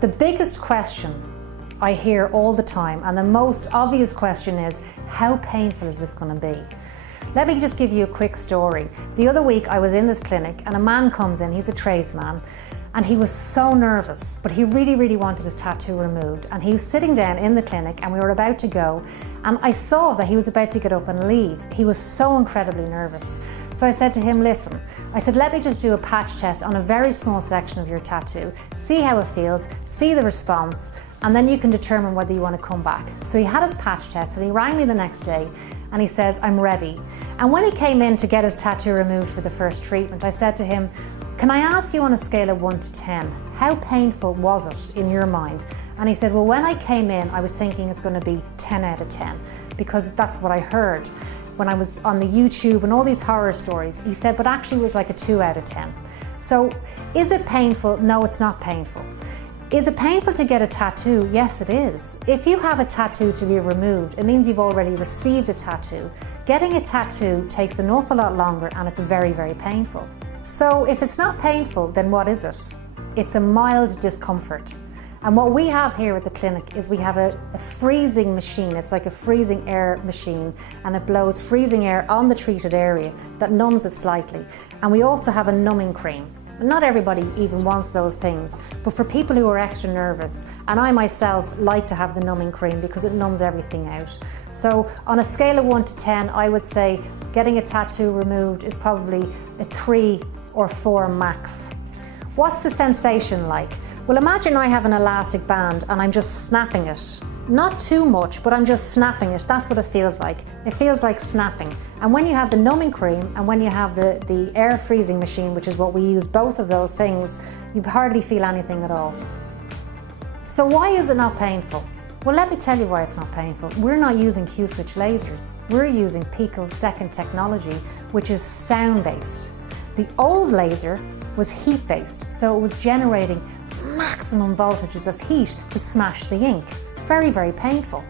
The biggest question I hear all the time, and the most obvious question is, how painful is this going to be? Let me just give you a quick story. The other week I was in this clinic and a man comes in, he's a tradesman, and he was so nervous, but he really wanted his tattoo removed. And he was sitting down in the clinic and we were about to go, and I saw that he was about to get up and leave. He was so incredibly nervous. So I said to him, listen, I said, let me just do a patch test on a very small section of your tattoo, see how it feels, see the response, and then you can determine whether you want to come back. So he had his patch test and he rang me the next day and he says, I'm ready. And when he came in to get his tattoo removed for the first treatment, I said to him, can I ask you on a scale of 1 to 10, how painful was it in your mind? And he said, well, when I came in, I was thinking it's going to be 10 out of 10, because that's what I heard when I was on the YouTube and all these horror stories. He said, but actually it was like a 2 out of 10. So is it painful? No, it's not painful. Is it painful to get a tattoo? Yes, it is. If you have a tattoo to be removed, it means you've already received a tattoo. Getting a tattoo takes an awful lot longer and it's very painful. So if it's not painful, then what is it? It's a mild discomfort. And what we have here at the clinic is we have a freezing machine. It's like a freezing air machine, and it blows freezing air on the treated area that numbs it slightly. And we also have a numbing cream. Not everybody even wants those things, but for people who are extra nervous, and I myself like to have the numbing cream because it numbs everything out. So on a scale of 1 to 10, I would say getting a tattoo removed is probably a 3 or 4 max. What's the sensation like? Well, imagine I have an elastic band and I'm just snapping it. Not too much, but I'm just snapping it. That's what it feels like. It feels like snapping. And when you have the numbing cream and when you have the air freezing machine, which is what we use, both of those things, you hardly feel anything at all. So why is it not painful? Well, let me tell you why it's not painful. We're not using Q-switch lasers. We're using picosecond technology, which is sound-based. The old laser was heat-based, so it was generating maximum voltages of heat to smash the ink. Very painful.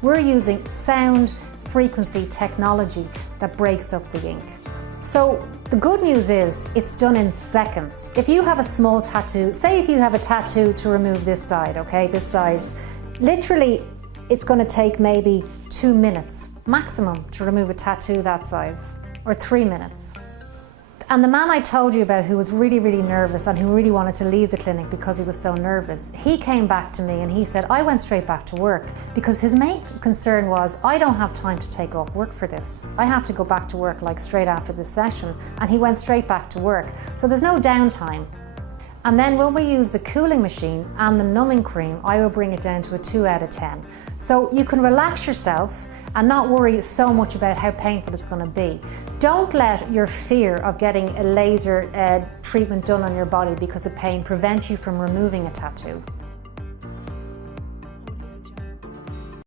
We're using sound frequency technology that breaks up the ink. So the good news is it's done in seconds. If you have a small tattoo, say if you have a tattoo to remove this side, okay, this size, literally it's going to take maybe 2 minutes maximum to remove a tattoo that size, or 3 minutes. And the man I told you about, who was really nervous and who really wanted to leave the clinic because he was so nervous, he came back to me and he said, I went straight back to work, because his main concern was, I don't have time to take off work for this. I have to go back to work like straight after this session. And he went straight back to work. So there's no downtime. And then when we use the cooling machine and the numbing cream, I will bring it down to a 2 out of 10. So you can relax yourself and not worry so much about how painful it's going to be. Don't let your fear of getting a laser treatment done on your body because of pain prevent you from removing a tattoo.